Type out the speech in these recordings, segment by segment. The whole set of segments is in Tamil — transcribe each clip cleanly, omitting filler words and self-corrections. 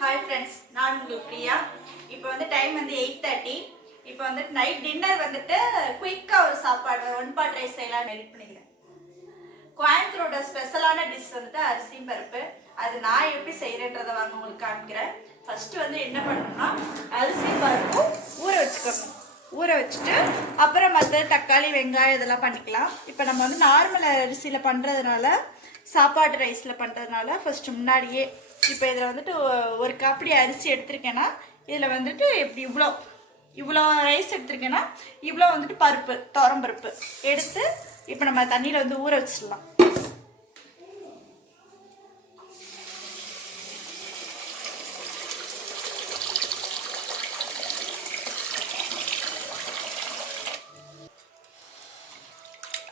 ஹாய் ஃப்ரெண்ட்ஸ், நான் உங்களுக்கு பிரியா. இப்போ வந்து டைம் வந்து 8:30. இப்போ வந்து நைட் டின்னர் வந்துட்டு குயிக்காக ஒரு சாப்பாடு ஒன் பாட் ரைஸ் செய்யலாம் ரெடி பண்ணிக்கிறேன். கோயம்புத்தூரோட ஸ்பெஷலான டிஷ் வந்துட்டு அரிசி பருப்பு. அது நான் எப்படி செய்கிறேன்றதை வாங்க உங்களுக்கு காமிக்கிறேன். ஃபஸ்ட்டு வந்து என்ன பண்ணணும்னா அரிசி பருப்பு ஊற வச்சுக்கணும். ஊற வச்சுட்டு அப்புறம் மற்ற தக்காளி வெங்காயம் இதெல்லாம் பண்ணிக்கலாம். இப்போ நம்ம வந்து நார்மல் அரிசியில் பண்ணுறதுனால சாப்பாடு ரைஸில் பண்ணுறதுனால ஃபஸ்ட்டு முன்னாடியே இப்போ இதில் வந்துட்டு ஒரு கப்படி அரிசி எடுத்திருக்கேன்னா இதில் வந்துட்டு எப்படி இவ்வளோ ரைஸ் எடுத்திருக்கேன்னா இவ்வளோ வந்துட்டு பருப்பு துவரம்பருப்பு எடுத்து இப்போ நம்ம தண்ணியில் வந்து ஊற வச்சிடலாம்.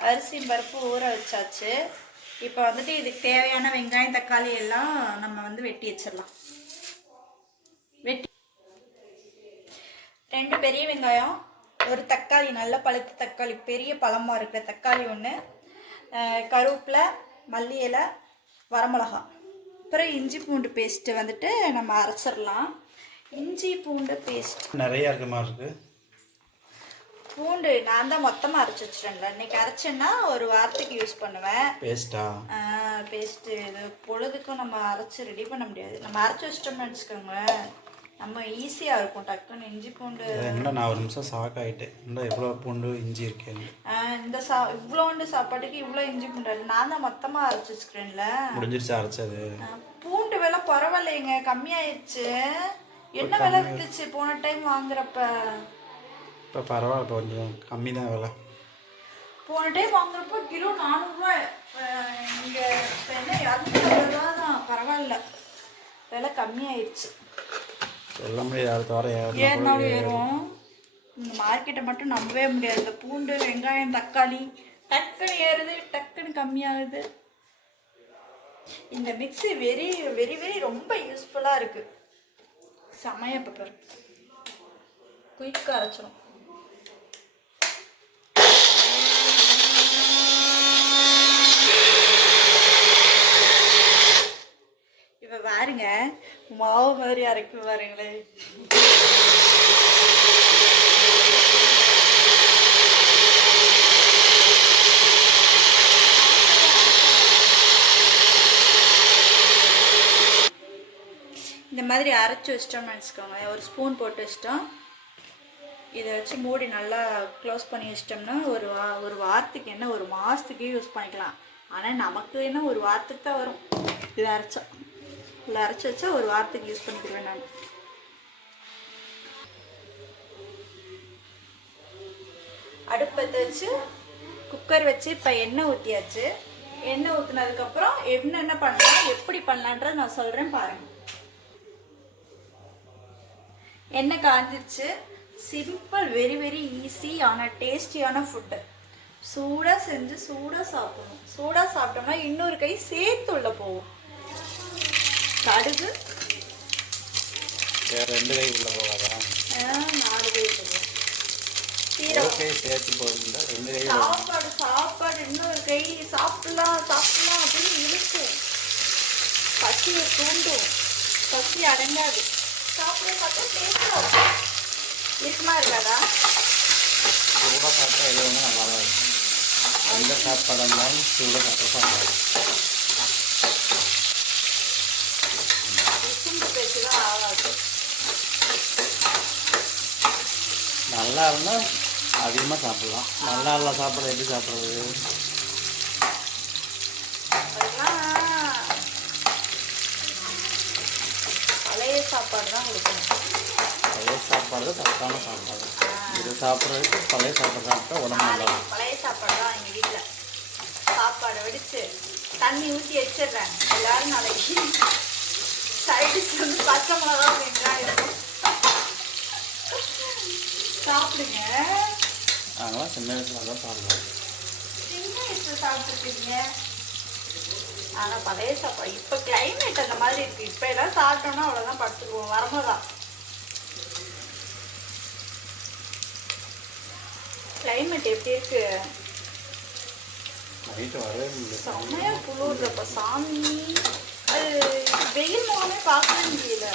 அரிசி பருப்பு ஊற வச்சாச்சு. இப்போ வந்துட்டு இதுக்கு தேவையான வெங்காயம் தக்காளி எல்லாம் நம்ம வந்து வெட்டி வச்சிடலாம். வெட்டி 2 பெரிய வெங்காயம், ஒரு தக்காளி, நல்ல பழுத்த தக்காளி, பெரிய பழமாக இருக்கிற தக்காளி 1, கருவேப்பிலை, மல்லி இலை, வரமிளகா, அப்புறம் இஞ்சி பூண்டு பேஸ்ட்டு வந்துட்டு நம்ம அரைச்சிடலாம். இஞ்சி பூண்டு பேஸ்ட் நிறையா இருக்க மாதிரி இருக்குது. பூண்டு நான் தான் மொத்தமாக அரைச்சி வச்சிட்டேன்ல. இன்னைக்கு அரைச்சேன்னா ஒரு வாரத்துக்கு யூஸ் பண்ணுவேன். பேஸ்ட்டு இது பொழுதுக்கும் நம்ம அரைச்சி ரெடி பண்ண முடியாது. நம்ம அரைச்சி வச்சிட்டோம்னு வச்சுக்கோங்க, நம்ம ஈஸியாக இருக்கும் டக்குன்னு. இஞ்சி பூண்டு என்ன நான் ஒரு நிமிஷம் ஷாக் ஆகிட்டேன். இல்லை எவ்வளோ பூண்டு இஞ்சி இருக்கேன். இந்த இவ்வளோண்டு சாப்பாட்டுக்கு இவ்வளோ இஞ்சி பூண்டு நான் தான் மொத்தமாக அரைச்சி வச்சுக்கிறேன்ல. முடிஞ்சிருச்சு அரைச்சது. பூண்டு விலை பரவாயில்லைங்க, கம்மியாயிடுச்சு. என்ன விலை இருந்துச்சு போன டைம் வாங்குறப்ப? இப்போ பரவாயில்ல, கொஞ்சம் கம்மி தான் விலை. போன டைம் வாங்குறப்போ கிலோ 400 ரூபாய். இங்கே இப்போ என்ன 200 ரூபா தான். பரவாயில்ல, விலை கம்மியாயிடுச்சு. எல்லாமே அடுத்த வாரம் ஏறினாலும் ஏறும். இந்த மார்க்கெட்டை மட்டும் நம்பவே முடியாது. இந்த பூண்டு வெங்காயம் தக்காளி டக்குன்னு ஏறுது, டக்குன்னு கம்மியாகுது. இந்த மிக்ஸி வெரி வெரி வெரி ரொம்ப யூஸ்ஃபுல்லாக இருக்குது. செமையா பேப்பர் குயிக்காக அரைச்சிடும். இப்போ பாருங்க, மாவு மாதிரி அரைக்க பாருங்களே. இந்த மாதிரி அரைச்சி வச்சிட்டோம்னு வச்சுக்கோங்க, ஒரு ஸ்பூன் போட்டு வச்சிட்டோம். இதை வச்சு மூடி நல்லா க்ளோஸ் பண்ணி வச்சிட்டோம்னா ஒரு வாரத்துக்கு என்ன ஒரு மாதத்துக்கே யூஸ் பண்ணிக்கலாம். ஆனால் நமக்கு என்ன ஒரு வாரத்துக்கு தான் வரும். இதை அரைச்சி வச்சா ஒரு வாரத்துக்கு யூஸ் பண்ணிக்கிறேன் நான். அடுப்பத்தை வச்சு குக்கர் வச்சு இப்போ எண்ணெய் ஊற்றியாச்சு. எண்ணெய் ஊற்றினதுக்கப்புறம் என்னென்ன பண்ணலாம் எப்படி பண்ணலான்றதை நான் சொல்கிறேன் பாருங்கள். எண்ணெய் காஞ்சிருச்சு. சிம்பிள், வெரி வெரி ஈஸியான டேஸ்டியான ஃபுட்டு. சூடாக செஞ்சு சூடாக சாப்பிடணும். சூடாக சாப்பிட்டோம்னா இன்னொரு கை சேர்த்து உள்ள போகும். கடுகு 2 கை உள்ள போகாதா? 4 கை போகும். சேர்த்து போகுதுன்னா 2 கை. சாப்பாடு இன்னொரு கை சாப்பிடலாம் அப்படின்னு இருக்கும். பசியை தூண்டும், பசி அடங்காது. சாப்பிட பார்த்தா டேஸ்டாக இருக்குமா இருக்காதா? சூடாக சாப்பிட்டா எது வந்து நல்லா தான் இருக்கும். எந்த சாப்பாடு இருந்தாலும் சூடாக சாப்பிட்டா சுண்டு பேச்சு தான் ஆகாது. நல்லா இருந்தால் அதிகமாக சாப்பிடலாம். நல்லா இல்லை சாப்பிட்றது எப்படி சாப்பிட்றது? பழைய சாப்பாடு தான் கொடுக்கணும். பழைய சாப்பாடு தான் சத்தான சாப்பாடு. இது சாப்பிட்றதுக்கு பழைய சாப்பாடு சாப்பிட்டா உடம்பு நல்லா. பழைய சாப்பாடு தான் எங்கள் வீட்டில். சாப்பாடு வடித்து தண்ணி ஊற்றி வச்சிடுறேன். எல்லோரும் நாளைக்கு சைடிஷ் வந்து பச்சை மிளகா வெங்காயம் சாப்பிடுங்க. நாங்களாம் சின்ன வயசில் தான் சாப்பிடுவோம். சின்ன வயசில் சாப்பிட்ருக்கீங்க. ஆனால் பழைய சாப்பாடு இப்போ கிளைமேட் அந்த மாதிரி இருக்குது. இப்போ எல்லாம் சாப்பிட்டோம்னா அவ்வளோதான் படுத்துக்குவோம். வரமிளகா கிளைமேட் எப்படி இருக்கு? செம்மையா குளிர்றப்ப சாமி. அது வெயில் முகமே பார்க்கவே முடியல.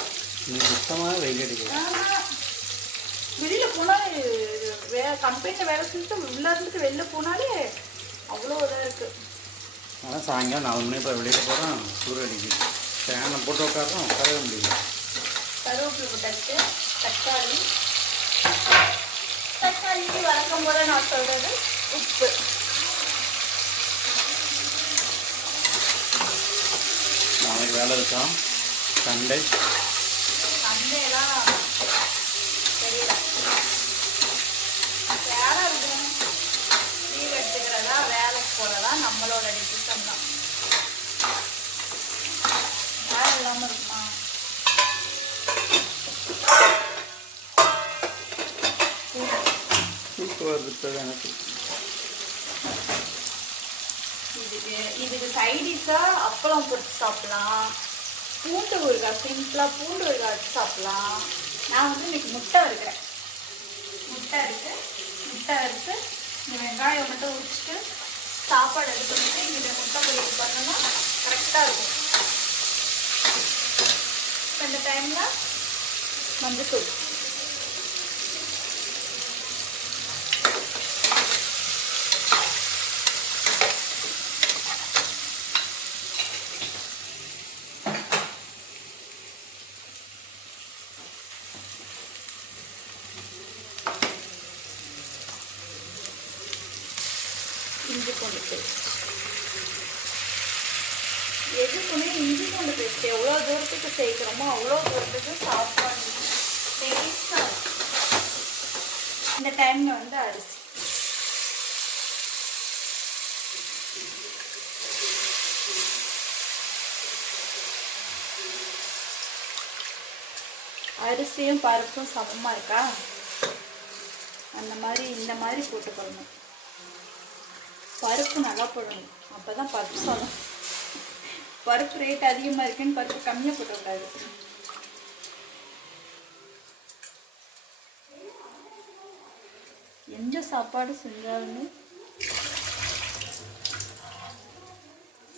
இன்னைக்கு சுத்தமாக வெயில் அடிக்குது. வெளியில் போனால் கம்பெனியில் வேலை செஞ்சுட்டு உள்ளே இருந்துட்டு வெளில போனாலே அவ்வளோ இதாக இருக்குது. ஆனால் சாயங்காலம் 4 மணி இப்போ வெளியில் போகிறோம், சூரிய அடிக்குது. ஃபேனை போட்டு உட்காரோம், உட்காரவே முடியல. கருவேப்பிலை போட்டாச்சு, தக்காளிக்கு வழக்கம் போல நான் சொல்கிறது உப்பு. நாளைக்கு வேலை இருக்கோம், சண்டையெல்லாம் தெரியல. வேலை இருக்கணும், லீவ் எடுத்துக்கிறதா வேலைக்கு போகிறதா நம்மளோட டிசிஷன் தான். வேலை இல்லாமல் இருக்குமா? எனக்கு இதுக்கு சைடிஷாக அப்பளம் பொரிச்சு சாப்பிடலாம், பூண்டு ஊறுகாய் சிம்பிளாக பூண்டு ஊறுகாய் வச்சு சாப்பிடலாம். நான் வந்து இன்னைக்கு முட்டை வறுக்கிறேன். முட்டை வறுத்து இந்த வெங்காயம் மட்டும் உரிச்சிட்டு சாப்பாடு எடுத்து பண்ணிட்டு இந்த முட்டை பொரியல் பண்ணோன்னா கரெக்டாக இருக்கும். இந்த டைமில் மஞ்சத்தூள், இஞ்சி பூண்டு பேஸ்ட். எதுக்குமே இஞ்சி பூண்டு பேஸ்ட் எவ்வளோ தூரத்துக்கு சேர்க்குறோமோ அவ்வளோ தூரத்துக்கு சாப்பாடு டேஸ்டாக இருக்கும். இந்த டைமில் வந்து அரிசி, அரிசியும் பருப்பும் சமமாக இருக்கா, அந்த மாதிரி இந்த மாதிரி போட்டுக்கொள்ளணும். பருப்பு நல்லா போடணும், அப்போ தான் பருப்பு சாதம். பருப்பு ரேட் அதிகமாக இருக்குன்னு பருப்பு கம்மியாக போட்டக்கூடாது. எந்த சாப்பாடு செஞ்சாலுமே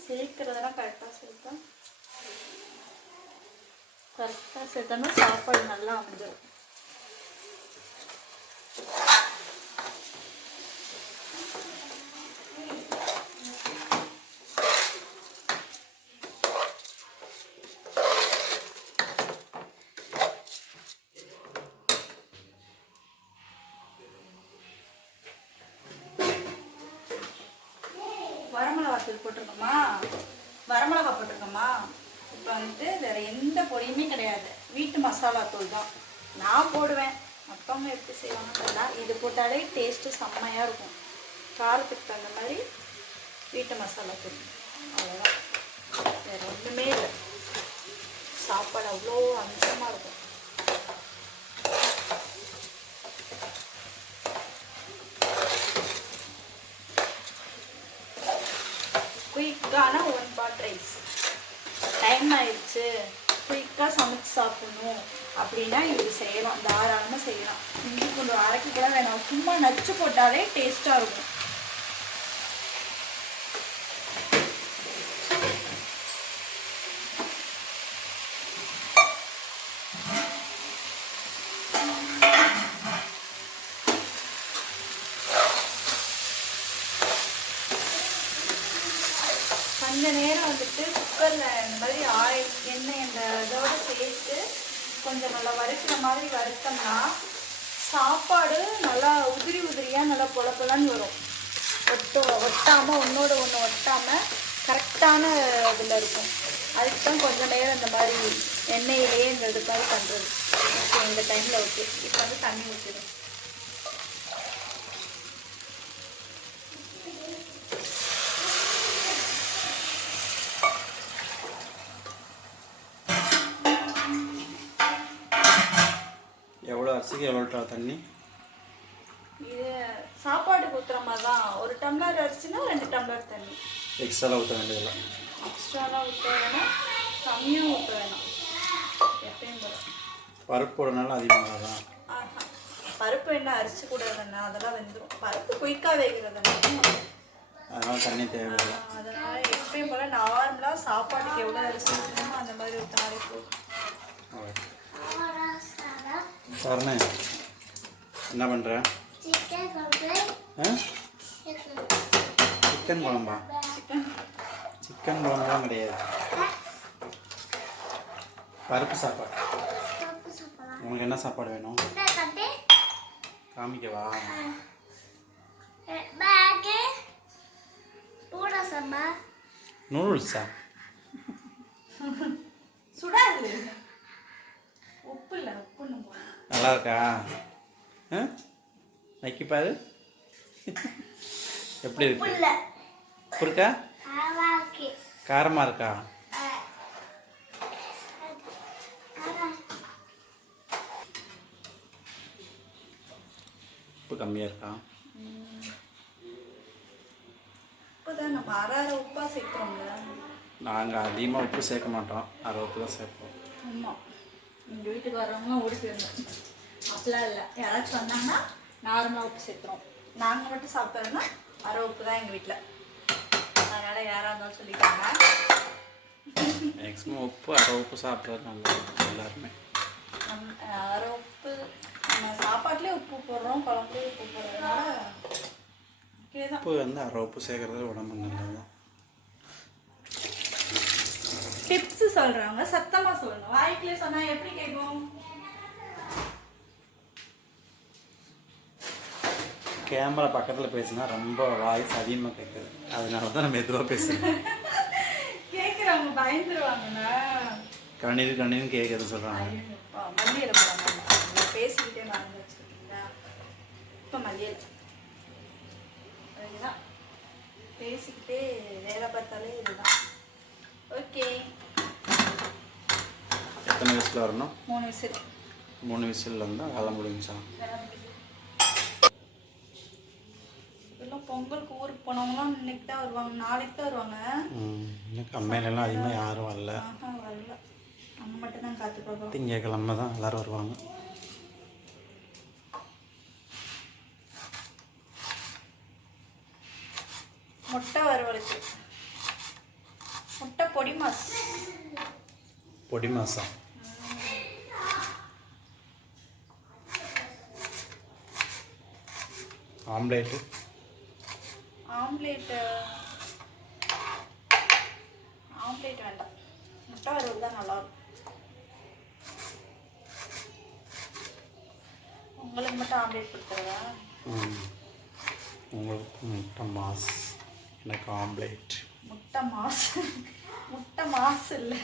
சேர்க்கிறதெல்லாம் கரெக்டாக சேர்த்தோம்னா சாப்பாடு நல்லா அமைஞ்சிடும். வரமிளகாத்தூள் போட்டிருக்கோமா. இப்போ வந்துட்டு வேறு எந்த பொடியுமே கிடையாது, வீட்டு மசாலா தூள் தான் நான் போடுவேன். மற்றவங்க எப்படி செய்வாங்கன்னா இது போட்டாலே டேஸ்ட்டு செம்மையாக இருக்கும். காரத்துக்கு தகுந்த மாதிரி வீட்டு மசாலா தூள், அவ்வளோதான், வேறு ஒன்றுமே இல்லை. சாப்பாடு அவ்வளோ அம்சமாக இருக்கும். குயிக்கான 1 pot ரைஸ். டைம் ஆயிடுச்சு, குயிக்காக சமைச்சு சாப்பிடணும் அப்படின்னா இது செய்யலாம், தாராளமாக செய்யலாம். இஞ்சி பூண்டு அரைக்கலாம் வேணாம், சும்மா நச்சு போட்டாலே டேஸ்ட்டாக இருக்கும். கொஞ்ச நேரம் வந்துட்டு குக்கரில் இந்த மாதிரி எண்ணெய் இந்த இதோடு சேர்த்து கொஞ்சம் நல்லா வறுக்கிற மாதிரி வறுத்தோம்னா சாப்பாடு நல்லா உதிரியாக நல்லா பொலப்பொலன்னு வரும். ஒட்டாமல் ஒன்றோட ஒன்று ஒட்டாமல் கரெக்டான இதில் இருக்கும். அதுக்கு தான் கொஞ்சம் நேரம் இந்த மாதிரி எண்ணெயிலேயே இந்த இது மாதிரி பண்ணுறது. ஓகே, இந்த டைமில் ஓகே. இப்போ வந்து தண்ணி ஊற்றிடும். எவ்வளோ அரிசிக்கு எவ்வளோ தண்ணி? இது சாப்பாடுக்கு ஊற்றுற மாதிரி தான். 1 டம்ளர் அரிசினா 2 டம்ளர் தண்ணி. எக்ஸ்ட்ராலாம் ஊற்ற வேண்டியதில்லை. எக்ஸ்ட்ராலாம் ஊற்ற வேணாம், கம்மியாக ஊற்ற வேணாம், எப்பயும் போல. பருப்பு போடுறதுனால அதிகமாக தான். பருப்பு என்ன அரிசி கூட தானே, அதெல்லாம் வெந்துடும். பருப்பு குயிக்காக வேகிறதுனால அதனால் தண்ணி தேவையில்லை. அதனால் எப்பயும் போல் நார்மலாக சாப்பாட்டுக்கு எவ்வளோ அரிசி ஊற்றணுமோ அந்த மாதிரி ஊற்றினாலே போதும். சரணே என்ன பண்ணுற? சிக்கன் குழம்பா? சிக்கன் குழம்புலாம் கிடையாது, பருப்பு சாப்பாடு. உனக்கு என்ன சாப்பாடு வேணும்? காமிக்கவா? நூடுல்ஸா? சுடாது, உப்பு இல்லை, உப்பு நல்லா இருக்கா? நக்கி பாரு, எப்படி இருக்கு? உப்பு இருக்கா? காரமாக இருக்கா? உப்பு கம்மியாக இருக்கா? உப்புதான் நம்ம அரை உப்பா சேர்க்குறோம்ல. நாங்கள் அதிகமாக உப்பு சேர்க்க மாட்டோம், 6 உப்பு தான் சேர்ப்போம். ஆமாம், எங்கள் வீட்டுக்கு வர்றவங்க ஓடி போயிடணும். அப்படிலாம் இல்லை, யாராச்சும் வந்தாங்கன்னா நார்மலாக உப்பு சேர்த்துறோம். நாங்கள் மட்டும் சாப்பிட்றோன்னா அரை உப்பு தான் எங்கள் வீட்டில். அதனால் யாராக இருந்தாலும் சொல்லிட்டாங்க. மேக்ஸிமம் உப்பு 6 உப்பு சாப்பிட்றது நல்லது எல்லாருமே. அரை உப்பு நம்ம சாப்பாட்டுலேயே உப்பு போடுறோம், குழம்புலேயே உப்பு போடுறதுனால உப்பு வந்து 6 உப்பு சேர்க்கறது உடம்பு நல்லது. டிப்ஸு சொல்கிறாங்க, சத்தமாக சொல்லணும். வாய்க்குள்ளே சொன்னால் எப்படி கேட்கும்? கேமரா பக்கத்தில் பேசினா ரொம்ப வாய்ஸ் அதிகமாக கேட்குது, அதனால தான் நம்ம மெதுவாக பேசுகிறோம். கேட்குறவங்க பயந்துருவாங்கண்ணா. கண்ணீர் கேட்குறது சொல்கிறாங்க. மல்லியில் போகிறாங்க, பேசிக்கிட்டே மறந்து வச்சுருக்கீங்களா? இப்போ மல்லியில் அதுதான் பேசிக்கிட்டே வேலை பார்த்தாலே இதுதான். ஓகே, எத்தனை விசில் வரணும்? 3 விசில். 3 விசில் வந்தால் வேலை முடிஞ்சா? எல்லாம் பொங்கலுக்கு ஊருக்கு போனவங்களாம் இன்னைக்கு தான் வருவாங்க, நாளைக்கு தான் வருவாங்க. இன்னும் கம்மையிலலாம் அதிகமாக யாரும் வரல. வரல, நம்ம மட்டும்தான் காத்துக்கிறோம். திங்கக்கிழமை தான் எல்லோரும் வருவாங்க. முட்டை வறுவலுக்கு முட்டை பொடி மாஸ். பொடி மாசம் ஆம்லேட்டு. ஆம்லேட் வேண்டாம், முட்டை வறுவல் தான் நல்லாயிருக்கும். உங்களுக்கு மட்டும் ஆம்லேட் கொடுத்துருவா? உங்களுக்கு முட்டை மாஸ், எனக்கு ஆம்லேட். முட்டை மாஸ், முட்டை மாஸ் இல்லை,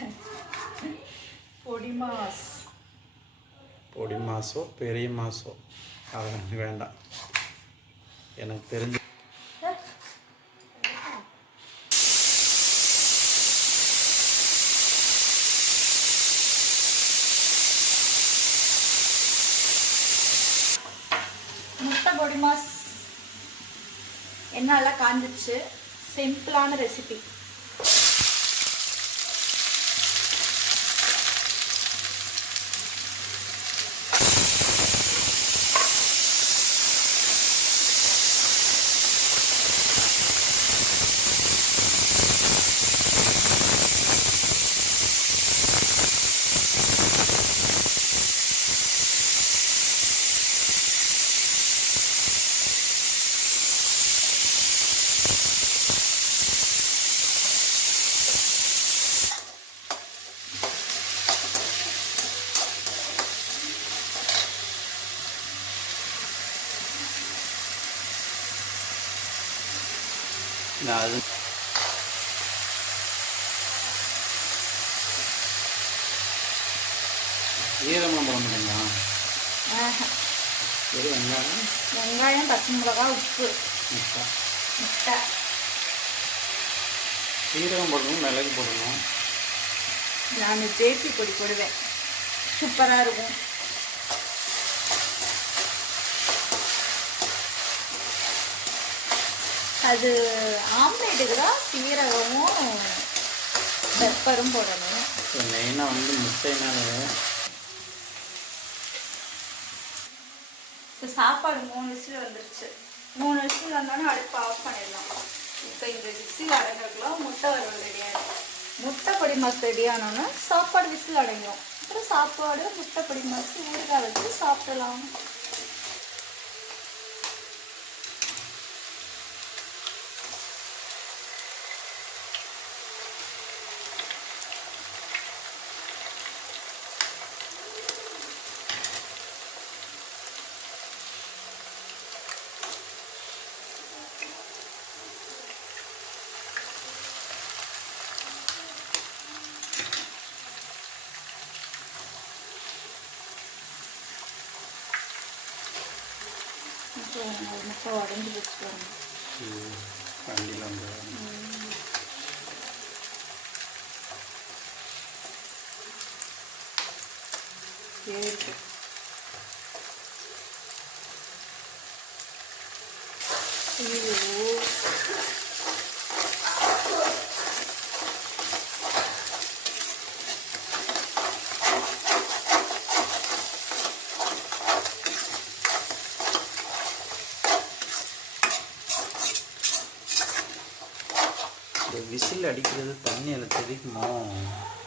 பொடி மாஸ். பொடி மாசோ பெரிய மாசோ அது எனக்கு வேண்டாம், எனக்கு தெரிஞ்சு. முட்டை பொடி மாஸ் எண்ணெய் நல்லா காஞ்சிச்சு. சிம்பிளான ரெசிபி. அது ஈரமாக போட முடியுங்களா? வெறும் வெங்காயம், பச்சை மிளகா, உப்பு, முட்டை. சீரகம் போடணும், மிளகு போடணும். நான் ஜேபி பொடி போடுவேன், சூப்பராக இருக்கும். அது ஆம்லேட்டுக்கு தான் சீரகமும் பெப்பரும் போடணும். மெயினாக வந்து முட்டைனால. இப்போ சாப்பாடு 3 விசில் வந்துருச்சு. 3 விசில் வந்தோடனே அடுப்பு ஆஃப் பண்ணிடலாம். இப்போ இந்த விசில் அடங்கிறதுக்குலாம் முட்டை வறுவல் ரெடி ஆகிடும். முட்டை பொடி மாஸ் ரெடி ஆனோன்னா சாப்பாடு விசில் அடங்கும். அப்புறம் சாப்பாடு முட்டை பொடி மாசு ஊறுகாய் வச்சு சாப்பிடலாம். முட்டை உடஞ்சி வச்சுக்கோங்க. வண்டியில் வந்து இருக்கு. இந்த விசில் அடிக்கிறது தண்ணி அதில் தெரிக்குமோ?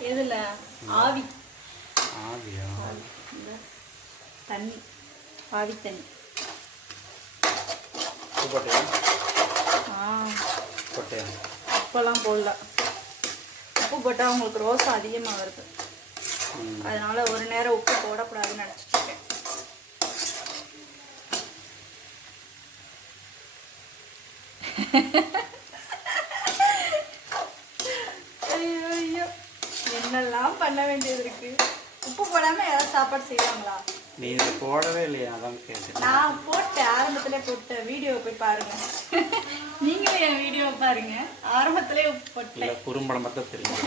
எதுல? ஆவி. ஆவியா? தண்ணி, ஆவி தண்ணி. போட்டியா? போட்டேன். உப்பெல்லாம் போடல. உப்பு போட்டால் அவங்களுக்கு ரோசம் அதிகமாக வருது. அதனால ஒரு நேரம் உப்பு போடக்கூடாதுன்னு நினச்சிட்டு இருக்கேன். ஐயோ ஐயோ, என்னெல்லாம் பண்ண வேண்டியது இருக்கு. உப்பு போடாமல் யாராவது சாப்பாடு செய்வாங்களா? நீ இதை போடவே இல்லையா? அதான் கேட்டேன். நான் போட்டேன், ஆரம்பத்திலே போட்டேன். வீடியோ போய் பாருங்க. நீங்களும் என் வீடியோ பாருங்க. ஆரம்பத்திலே உப்பு போட்டேன். குறும்படம் மட்டும் தெரியும்.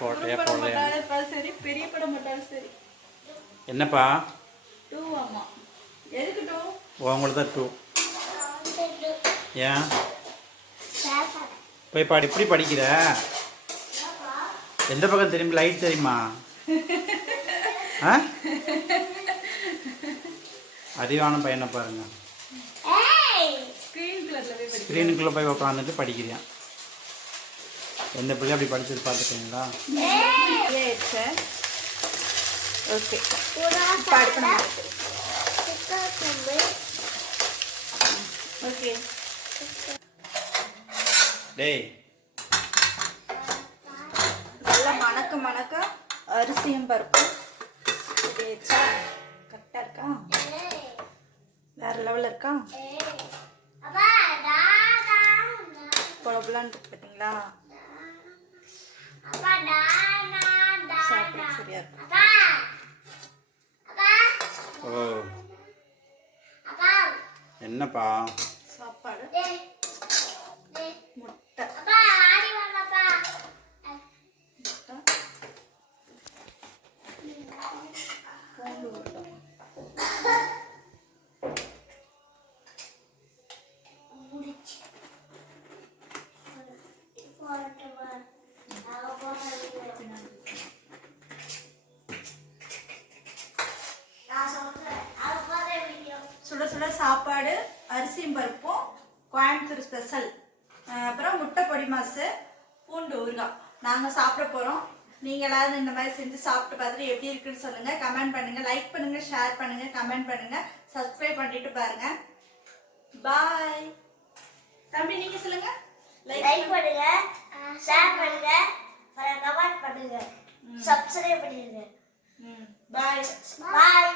போட்டையா போடலையா? சரி, பெரிய படம் போட்டாலும் சரி. என்னப்பா? 2 ஆமா. எதுக்கு 2? உங்களுக்கு தான் 2. ஏன் போய் பாடி இப்படி படிக்கிற? எந்த பக்கம் தெரியுமா? லைட் தெரியுமா? அறிவான பையனை பாருங்க. ஸ்க்ரீனுக்குள்ளே போய் உட்காந்துட்டு படிக்கிறியான். எந்த பிள்ளை அப்படி படிச்சது பார்த்துட்டீங்களா? Okay, okay. டேய், நல்லா மணக்க மணக்க அரிசியும் பருப்பும் தேய்ச்சா கரெக்டாக இருக்கா? வேற லெவலில் இருக்கா? குழம்புலாம் இருக்கு பார்த்தீங்களா? சாப்பிட சரியா இருக்கும். ஓ என்னப்பா? சாப்பாடு, முட்டை, பூண்டு முட்டை. சுட சுட சாப்பாடு, அரிசியும் பருப்பும், கோயம்புத்தூர் ஸ்பெஷல். அப்புறம் முட்டை பொடி மாசு, பூண்டு ஊறுகாய். நாங்கள் சாப்பிட போகிறோம். நீங்கள் எல்லாரும் இந்த மாதிரி செஞ்சு சாப்பிட்டு பார்த்துட்டு எப்படி இருக்குன்னு சொல்லுங்கள். கமெண்ட் பண்ணுங்கள், லைக் பண்ணுங்கள், ஷேர் பண்ணுங்கள், கமெண்ட் பண்ணுங்கள், சப்ஸ்கிரைப் பண்ணிட்டு பாருங்கள். பாய். தம்பி நீங்கள் சொல்லுங்கள். லைக் பண்ணுங்க, ஷேர் பண்ணுங்க, கமெண்ட் பண்ணுங்க, சப்ஸ்கிரைப் பண்ணிடுங்க. பாய். பாய்.